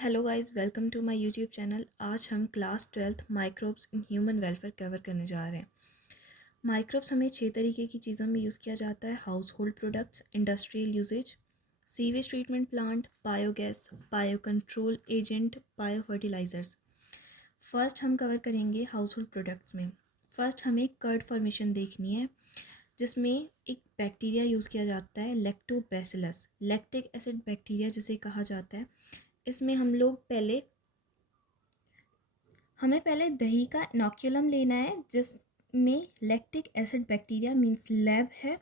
Hello guys, welcome to my YouTube channel. आज हम class 12th microbes in human welfare cover करने जा रहे हैं। माइक्रोब्स हमें 6 तरीके की चीज़ों में यूज़ किया जाता है: household products, industrial uses, sewage treatment plant, biogas, biocontrol agent, biofertilisers. First हम कवर करेंगे हाउस होल्ड प्रोडक्ट्स में। फर्स्ट हमें कर्ड फॉर्मेशन देखनी है, जिसमें एक बैक्टीरिया यूज़ किया जाता है, लैक्टोबैसिलस, लैक्टिक एसिड बैक्टीरिया जिसे कहा जाता है। इसमें हमें पहले दही का इनोक्यूलम लेना है, जिसमें lactic acid bacteria means lab है।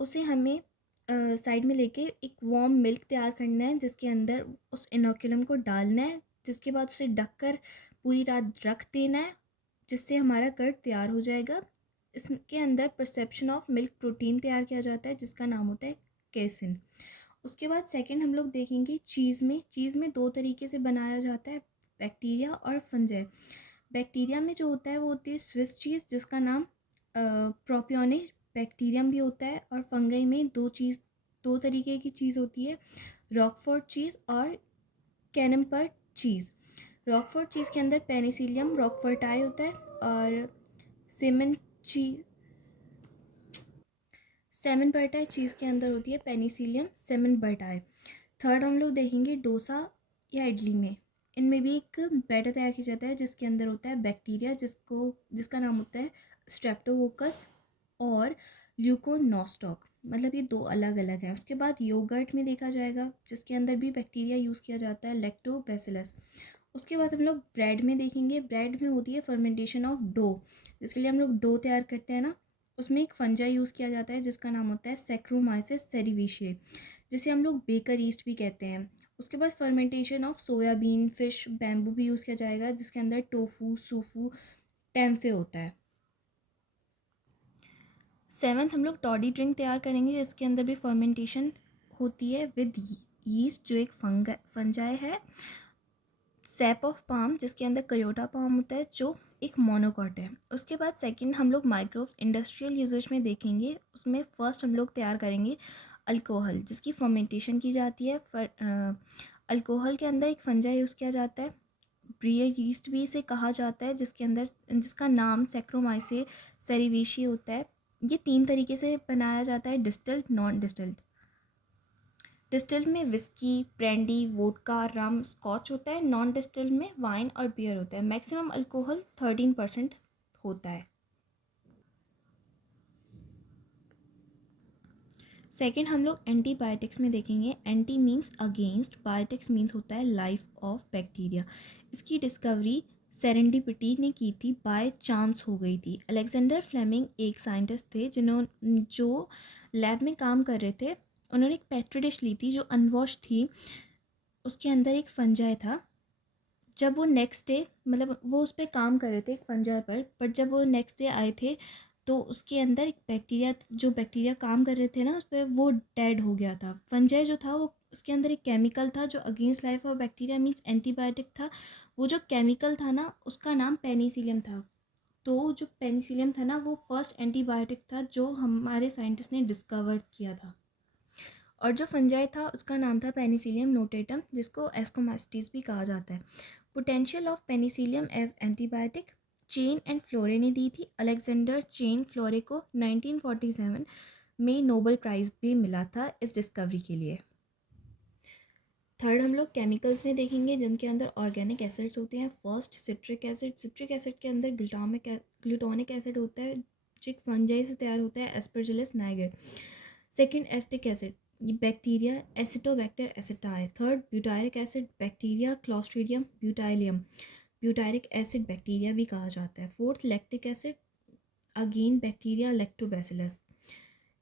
उसे हमें साइड में लेके एक वार्म मिल्क तैयार करना है, जिसके अंदर उस इनोक्यूलम को डालना है, जिसके बाद उसे ढककर पूरी रात रख देना है, जिससे हमारा कर्ड तैयार हो जाएगा। इसके अंदर परसेप्शन ऑफ मिल्क प्रोटीन तैयार किया जाता है, जिसका नाम होता है केसिन। उसके बाद सेकंड हम लोग देखेंगे चीज़ में दो तरीके से बनाया जाता है, बैक्टीरिया और फंजाई। बैक्टीरिया में जो होता है वो होती है स्विस चीज़, जिसका नाम प्रोपियोनिक बैक्टीरियम भी होता है। और फंगई में दो तरीके की चीज़ होती है, रॉकफोर्ट चीज़ और कैनम्पर चीज़। रॉकफोर्ट चीज़ के अंदर पेनिसिलियम रॉकफोर्टाई होता है, और सेमन चीज़ सेमन बर्टाई चीज़ के अंदर होती है पेनिसिलियम सेमन बर्टाई। थर्ड हम लोग देखेंगे डोसा या इडली में। इनमें भी एक बैटर तैयार किया जाता है, जिसके अंदर होता है बैक्टीरिया जिसका नाम होता है स्ट्रेप्टोकोकस और ल्यूकोनोस्टॉक। मतलब ये दो अलग अलग हैं। उसके बाद योगर्ट में देखा जाएगा, जिसके अंदर भी बैक्टीरिया यूज़ किया जाता है, लैक्टोबैसिलस। उसके बाद हम लोग ब्रेड में देखेंगे। ब्रेड में होती है फर्मेंटेशन ऑफ डो, जिसके लिए हम लोग डो तैयार करते हैं ना, उसमें एक फंजा यूज़ किया जाता है, जिसका नाम होता है सैक्रोमाइसिस सेरिविशिए, जिसे हम लोग बेकर ईस्ट भी कहते हैं। उसके बाद fermentation of soybean, fish, bamboo भी यूज़ किया जाएगा, जिसके अंदर टोफू, सूफू, टेम्फे होता है। सेवन्थ हम लोग टॉडी ड्रिंक तैयार करेंगे, जिसके अंदर भी फर्मेंटेशन होती है विद यीस्ट, जो एक फंजाई है। सैप ऑफ पाम, जिसके अंदर कयोटा पाम होता है, जो एक मोनोकॉट है। उसके बाद सेकंड हम लोग माइक्रोब्स इंडस्ट्रियल यूजेज में देखेंगे। उसमें फर्स्ट हम लोग तैयार करेंगे अल्कोहल, जिसकी फर्मेंटेशन की जाती है। अल्कोहल के अंदर एक फंजा यूज़ किया जाता है, ब्रियर यीस्ट भी इसे कहा जाता है, जिसका नाम सैक्रोमाइसे सेरिवेशी होता है। ये 3 तरीके से बनाया जाता है, डिस्टिल्ड, नॉन डिस्टिल्ड। डिस्टिल्ड में विस्की, ब्रांडी, वोडका, रम, स्कॉच होता है। नॉन डिस्टिल्ड में वाइन और बियर होता है। मैक्सिमम अल्कोहल 13% होता है। सेकेंड हम लोग एंटीबायोटिक्स में देखेंगे। Anti means against, biotics means होता है लाइफ ऑफ बैक्टीरिया। इसकी डिस्कवरी सेरेंडिपिटी ने की थी, बाय चांस हो गई थी। अलेक्जेंडर फ्लेमिंग एक साइंटिस्ट थे जो लैब में काम कर रहे थे। उन्होंने एक पेट्री डिश ली थी जो अनवॉश थी। उसके अंदर एक फंजाई था। जब वो नेक्स्ट डे, मतलब वो उस पर काम कर रहे थे एक फंजाई पर, बट जब वो नेक्स्ट डे आए थे तो उसके अंदर एक बैक्टीरिया काम कर रहे थे ना उस पर, वो डेड हो गया था। फंजाई जो था वो, उसके अंदर एक केमिकल था जो against life of bacteria means antibiotic था। वो जो केमिकल था ना, उसका नाम पेनिसिलियम था। तो जो पेनिसिलियम था ना, वो फर्स्ट एंटीबायोटिक था जो हमारे साइंटिस्ट ने डिस्कवर किया था। और जो फंजाई था उसका नाम था पेनिसिलियम नोटेटम, जिसको एस्कोमास्टिस भी कहा जाता है। Potential of penicillium as antibiotic Chain and Florey ने दी थी। अलेक्जेंडर चेन फ्लोरे को 1947 में नोबेल प्राइज़ भी मिला था इस डिस्कवरी के लिए। थर्ड हम लोग केमिकल्स में देखेंगे, जिनके अंदर ऑर्गेनिक एसिड्स होते हैं। First citric acid. Citric acid के अंदर ग्लूटामिक एसिड होता है, जो एक फंजाई से तैयार होता है, aspergillus niger. Second acetic acid, bacteria, acetobacter aceti. Third butyric acid, bacteria, clostridium butylicum, butyric acid bacteria भी कहा जाता है। Fourth lactic acid, again bacteria, lactobacillus.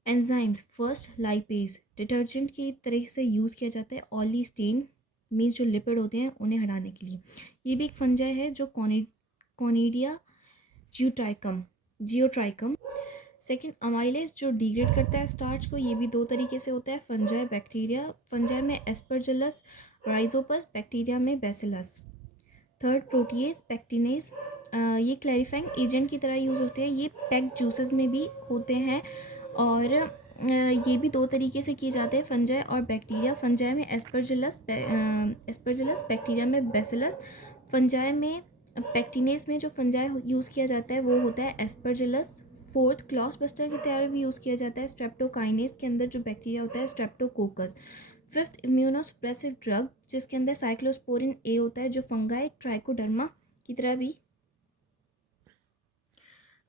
Enzymes, first lipase, detergent की तरह से यूज़ किया जाता है ऑयली स्टेन मीन्स जो लिपिड होते हैं उन्हें हटाने के लिए। ये भी एक फंजाई है जो कॉनिडिया जियोट्राइकम। सेकेंड अमाइलेज, जो डिग्रेड करता है स्टार्च को। ये भी दो तरीके से होता है, फंजाई, बैक्टीरिया। फंजाई में एस्परजिलस राइजोपस, बैक्टीरिया में बैसिलस। Third protease, pectinase. ये क्लैरिफाइंग एजेंट की तरह यूज़ होते हैं। ये पैक्ड जूसेस में भी होते हैं। और ये भी दो तरीके से किए जाते हैं, फंजाई और बैक्टीरिया। फंजाई में एस्परजिलस, बैक्टीरिया में बेसिलस। फंजाई में पैक्टिनेस में जो फंजाई यूज़ किया जाता है वो होता है एस्परजिलस। फोर्थ, क्लॉस बस्टर की तरह भी यूज़ किया जाता है स्ट्रेप्टोकाइनेस के अंदर जो बैक्टीरिया होता है स्ट्रेप्टोकोकस। फिफ्थ, इम्यूनोसप्रेसिव ड्रग जिसके अंदर साइक्लोस्पोरिन ए होता है जो फंगाई ट्राइकोडर्मा की तरह भी।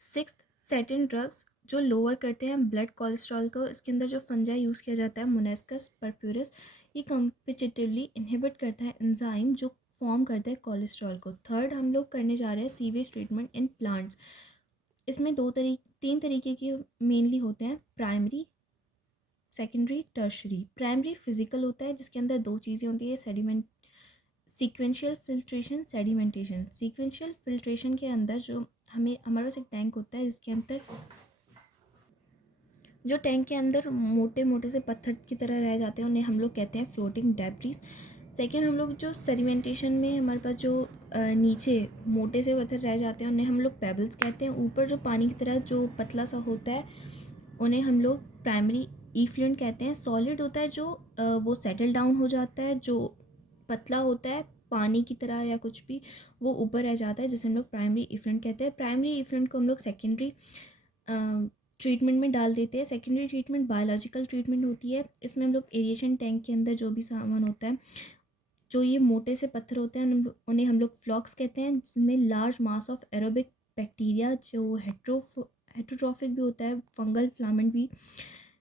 सिक्स्थ, सेटिन ड्रग्स जो लोअर करते हैं ब्लड कोलेस्ट्रॉल को। इसके अंदर जो फंजाई यूज़ किया जाता है मोनेस्कस परप्यूरस, ये कम्पिटिटिवली इनहिबिट करता है एंजाइम जो फॉर्म करता है कोलेस्ट्रॉल को। थर्ड हम लोग करने जा रहे हैं सीवेज ट्रीटमेंट इन प्लांट्स। इसमें तीन तरीके के मेनली होते हैं, primary, secondary, tertiary. Primary physical होता है जिसके अंदर दो चीज़ें होती है, sediment, sequential filtration, sedimentation. Sequential filtration के अंदर जो हमारे पास एक टैंक होता है जिसके अंदर जो टैंक के अंदर मोटे मोटे से पत्थर की तरह रह जाते हैं उन्हें हम लोग कहते हैं फ्लोटिंग डेब्रिस। सेकेंड, हम लोग जो सेडिमेंटेशन में हमारे पास जो नीचे मोटे से पत्थर रह जाते हैं उन्हें हम लोग पेबल्स कहते हैं। ऊपर जो पानी की तरह जो पतला सा होता है उन्हें हम लोग प्राइमरी इफ्लुएंट कहते हैं। सॉलिड होता है जो वो सेटल डाउन हो जाता है, जो पतला होता है पानी की तरह या कुछ भी, वो ऊपर रह जाता है जिसे हम लोग प्राइमरी इफ्लुएंट कहते हैं। प्राइमरी इफ्लुएंट को हम लोग सेकेंडरी ट्रीटमेंट में डाल देते हैं। सेकेंडरी ट्रीटमेंट बायोलॉजिकल ट्रीटमेंट होती है। इसमें हम लोग एरिएशन टैंक के अंदर जो भी सामान होता है, जो ये मोटे से पत्थर होते हैं उन्हें हम लोग फ्लॉक्स कहते हैं, जिसमें large mass of aerobic bacteria जो हेट्रोट्रॉफिक भी होता है, फंगल फ्लामेंट भी,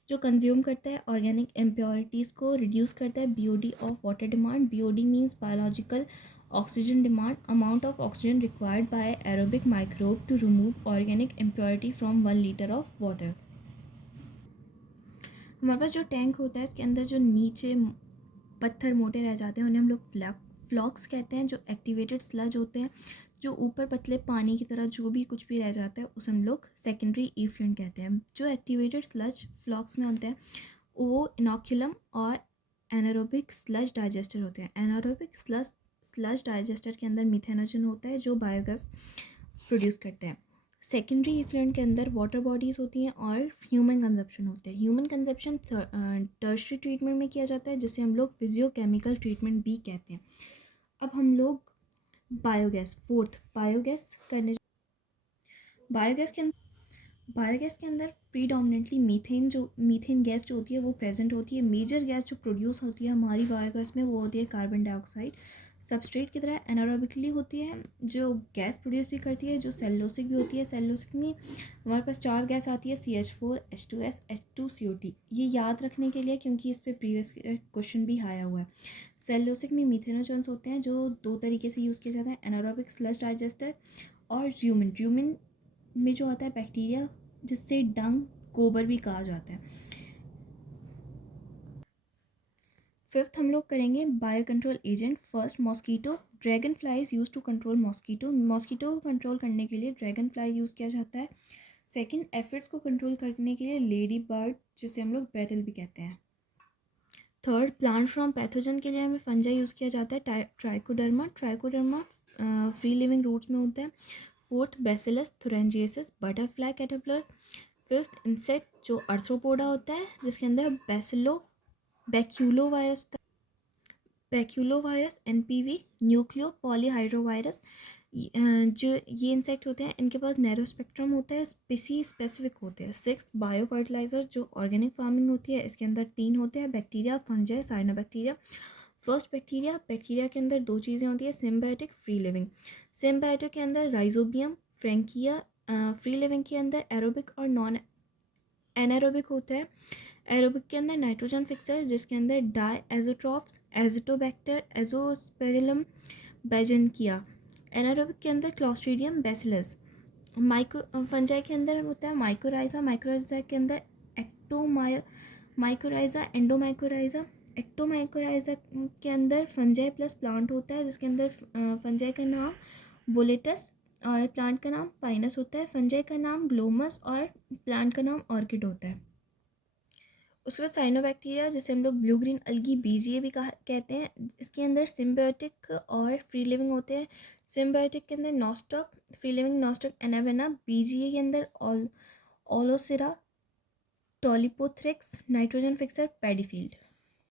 जो कंज्यूम करता है ऑर्गेनिक इम्प्योरिटीज़ को रिड्यूस करता है। BOD of water demand. BOD means biological oxygen demand, amount of oxygen required by aerobic microbe to remove organic impurity from 1 litre of water. हमारे पास जो टैंक होता है इसके अंदर जो नीचे पत्थर मोटे रह जाते हैं उन्हें हम लोग फ्लॉक्स कहते हैं। जो एक्टिवेटेड स्लज होते हैं, जो ऊपर पतले पानी की तरह जो भी कुछ भी रह जाता है उसे हम लोग सेकेंडरी इफ्लुएंट कहते हैं। जो एक्टिवेटेड स्लज फ्लॉक्स में होते हैं वो इनोक्यूलम और एनारोबिक स्लज डाइजेस्टर होते हैं। एनारोबिक स्लज डाइजेस्टर के अंदर मिथेनोजन होता है जो बायोगैस प्रोड्यूस करते हैं। सेकेंडरी इफ्लुएंट के अंदर वाटर बॉडीज़ होती हैं और ह्यूमन कंजप्शन होते हैं। ह्यूमन कंजप्शन टर्शरी ट्रीटमेंट में किया जाता है जिसे हम लोग फिजियोकेमिकल ट्रीटमेंट भी कहते हैं। अब हम लोग बायोगैस, फोर्थ बायोगैस करने। बायोगैस के अंदर बायोगैस के अंदर प्रीडोमिनेंटली मीथेन गैस जो होती है वो प्रेजेंट होती है। मेजर गैस जो प्रोड्यूस होती है हमारी बायोगैस में वो होती है कार्बन डाइऑक्साइड। सबस्ट्रेट की तरह एनारोबिकली होती है, जो गैस प्रोड्यूस भी करती है, जो सेलोसिक भी होती है। सेलोसिक में हमारे पास 4 गैस आती है, CH4, H2S, H2CO2। ये याद रखने के लिए क्योंकि इस पर प्रीवियस क्वेश्चन भी आया हुआ है। सेलोसिक में मीथेनोजन्स होते हैं जो दो तरीके से यूज़ किया जाता है, एनारोबिक स्लज डाइजेस्टर और र्यूमिन में जो आता है बैक्टीरिया जिससे डंग, गोबर भी कहा जाता है। फिफ्थ हम लोग करेंगे biocontrol agent. First, mosquito. Dragon flies use to control mosquito. Mosquito को कंट्रोल करने के लिए ड्रैगन फ्लाई यूज़ किया जाता है। सेकंड, एफिड्स को कंट्रोल करने के लिए लेडी बर्ड जिसे हम लोग बेटल भी कहते हैं। थर्ड, प्लांट फ्रॉम पैथोजन के लिए हमें फंजाई यूज़ किया जाता है, ट्राइकोडर्मा फ्री लिविंग रूट्स में होता है। Fourth, bacillus thuringiensis, butterfly caterpillar. Fifth, insect जो अर्थ्रोपोडा होता है जिसके अंदर बैक्यूलो वायरस होता है, baculovirus, NPV, nucleopolyhedrovirus. जो ये इंसेक्ट होते हैं इनके पास नैरो स्पेक्ट्रम होता है, स्पेसिफिक होते हैं। सिक्स, बायो फर्टिलाइजर जो ऑर्गेनिक फार्मिंग होती है इसके अंदर 3 होते हैं, bacteria, fungi, cyanobacteria. First, bacteria के अंदर 2 चीज़ें होती है, सिम्बायोटिक, फ्री लिविंग। सिम्बायोटिक के अंदर राइजोबियम, फ्रैंकिया। फ्री लिविंग के अंदर एरोबिक और नॉन एनारोबिक होता है। एरोबिक के अंदर नाइट्रोजन फिक्सर जिसके अंदर डाई एजोट्रॉफ्स, एजिटोबैक्टर, एजोस्पेरिलम, बैजेंकिया। एनारोबिक के अंदर क्लॉस्ट्रीडियम, बैसिलस। फंजाई के अंदर होता है माइकोराइजा के अंदर माइकोराइजा, एंडोमाइकोराइजा। एक्टोमाइकोराइजा के अंदर फंजाई प्लस प्लांट होता है जिसके अंदर फंजाई का नाम बोलेटस और प्लांट का नाम पाइनस होता है। फंजाई का नाम ग्लोमस और प्लांट का नाम ऑर्किड होता है। उसके बाद साइनोबैक्टीरिया जिसे हम लोग ब्लू ग्रीन अलगी BGA भी कहते हैं। इसके अंदर सिम्बायोटिक और फ्री लिविंग होते हैं। सिम्बायोटिक के अंदर नॉस्टॉक, फ्री लिविंग नॉस्टॉक एनावेना। BGA के अंदर ओलोसिरा टोलिपोथ्रिक्स, नाइट्रोजन फिक्सर, पेडीफील्ड।